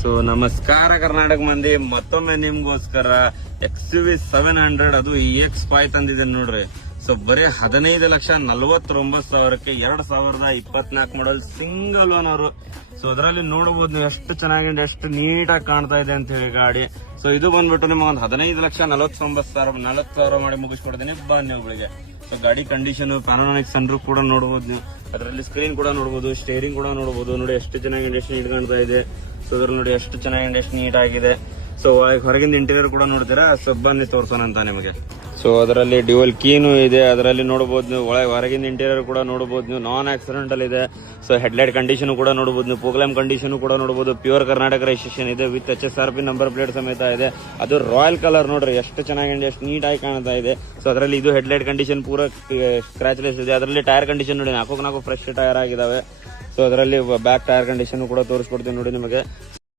So ನಮಸ್ಕಾರ ಕರ್ನಾಟಕ ಮಂದಿ, ಮತ್ತೊಮ್ಮೆ ನಿಮ್ಗೋಸ್ಕರ XUV 700 ಅದು EX5 ತಂದಿದ್ದೇನೆ ನೋಡ್ರಿ. ಸೊ ಬರೀ 15,49,000ಕ್ಕೆ 2024 ಮಾಡಲ್ ಸಿಂಗಲ್ ಓನ್ ಅವರು. ಸೊ ಅದರಲ್ಲಿ ನೋಡಬಹುದು ನೀವು ಎಷ್ಟು ಚೆನ್ನಾಗಿದೆ, ಎಷ್ಟು ನೀಟಾಗಿ ಕಾಣ್ತಾ ಇದೆ ಅಂತ ಹೇಳಿ ಗಾಡಿ. ಸೊ ಇದು ಬಂದ್ಬಿಟ್ಟು ನಿಮಗೆ ಒಂದು 15,49,000 ಮಾಡಿ ಮುಗಿಸ್ಕೊಡ್ತೀನಿ ಬನ್ನಿ ಒಬ್ಬಳಿಗೆ. ಸೊ ಗಾಡಿ ಕಂಡೀಷನ್, ಪ್ಯಾನೋರಾಮಿಕ್ ಸನ್ರೂಫ್ ಕೂಡ ನೋಡಬಹುದು ನೀವು, ಅದರಲ್ಲಿ ಸ್ಕ್ರೀನ್ ಕೂಡ ನೋಡಬಹುದು, ಸ್ಟೇರಿಂಗ್ ಕೂಡ ನೋಡಬಹುದು. ನೋಡಿ ಎಷ್ಟು ಚೆನ್ನಾಗಿ ಎಷ್ಟು ನೀಟ್ ಕಾಣ್ತಾ ಇದೆ. ಸೊ ಅದ್ರಲ್ಲಿ ನೋಡಿ ಎಷ್ಟು ಚೆನ್ನಾಗಿ ಎಷ್ಟು ನೀಟ್ ಆಗಿದೆ. ಸೊ ಹೊರಗಿಂದ ಇಂಟೀರಿಯರ್ ಕೂಡ ನೋಡ್ತೀರಾ. ಸೊ ಬನ್ನಿ ತೋರ್ಸೋಣ ಅಂತ ನಿಮಗೆ. ಸೊ ಅದರಲ್ಲಿ ಡ್ಯುವಲ್ ಕೀನು ಇದೆ, ಅದರಲ್ಲಿ ನೋಡಬಹುದು ನೀವು. ಹೊರಗಿನ ಇಂಟೀರಿಯರ್ ಕೂಡ ನೋಡಬಹುದು ನೀವು, ನಾನ್ ಆಕ್ಸಿಡೆಂಟಲ್ ಇದೆ. ಸೊ ಹೆಡ್ಲೈಟ್ ಕಂಡೀಷನ್ ಕೂಡ ನೋಡಬಹುದು ನೀವು, ಪ್ರೋಗ್ರಾಮ್ ಕಂಡೀಷನ್ ಕೂಡ ನೋಡಬಹುದು. ಪ್ಯೂರ್ ಕರ್ನಾಟಕ ರಿಜಿಸ್ಟ್ರೇಷನ್ ಇದೆ, ವಿತ್ HSRP ನಂಬರ್ ಪ್ಲೇಟ್ ಸಮೇತ ಇದೆ. ಅದು ರಾಯಲ್ ಕಲರ್ ನೋಡ್ರಿ, ಎಷ್ಟು ಚೆನ್ನಾಗಿದೆ, ಎಷ್ಟು ನೀಟ್ ಆಗಿ ಕಾಣ್ತಾ ಇದೆ. ಸೊ ಅದರಲ್ಲಿ ಇದು ಹೆಡ್ಲೈಟ್ ಕಂಡೀಷನ್ ಪೂರ ಸ್ಕ್ರಾಚ್ಲೆಸ್ ಇದೆ. ಅದರಲ್ಲಿ ಟೈರ್ ಕಂಡೀಷನ್ ನೋಡಿ, 4 ಫ್ರೆಶ್ ಟೈರ್ ಆಗಿದಾವೆ. ಸೊ ಅದರಲ್ಲಿ ಬ್ಯಾಕ್ ಟೈರ್ ಕಂಡೀಷನ್ ಕೂಡ ತೋರಿಸ್ಕೊಡ್ತೀನಿ ನೋಡಿ ನಿಮಗೆ.